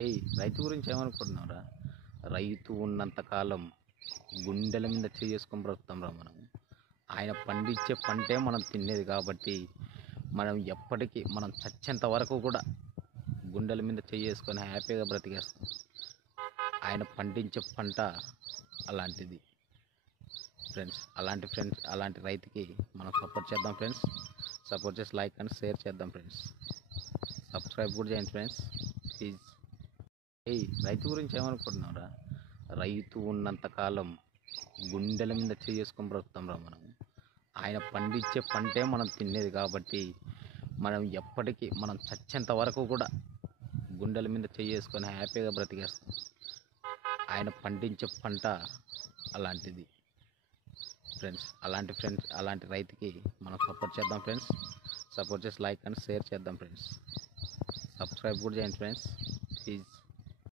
రైతు గురించి ఏమనుకుంటున్నావురా? రైతు ఉన్నంత కాలం గుండెల మీద చేసుకొని బ్రతుకుతాం రా మనం. ఆయన పండించే పంటే మనం తినేది కాబట్టి మనం ఎప్పటికీ మనం చచ్చేంత వరకు కూడా గుండెల మీద చేసుకొని హ్యాపీగా బ్రతికేస్తాం. ఆయన పండించే పంట అలాంటిది ఫ్రెండ్స్. అలాంటి రైతుకి మనం సపోర్ట్ చేద్దాం ఫ్రెండ్స్. సపోర్ట్ చేసి లైక్ అండ్ షేర్ చేద్దాం ఫ్రెండ్స్. సబ్స్క్రైబ్ కూడా చేయండి ఫ్రెండ్స్ ప్లీజ్. రైతు గురించి ఏమనుకుంటున్నావురా? రైతు ఉన్నంత కాలం గుండెల మీద చేసుకొని బ్రతుకుతాం రా మనం. ఆయన పండించే పంటే మనం తినేది కాబట్టి మనం ఎప్పటికీ మనం చచ్చేంత వరకు కూడా గుండెల మీద చేసుకొని హ్యాపీగా బ్రతికేస్తాం. ఆయన పండించే పంట అలాంటిది అలాంటి రైతుకి మనం సపోర్ట్ చేద్దాం ఫ్రెండ్స్. సపోర్ట్ చేసి లైక్ అండ్ షేర్ చేద్దాం ఫ్రెండ్స్. సబ్స్క్రైబ్ కూడా చేయండి ఫ్రెండ్స్ ప్లీజ్.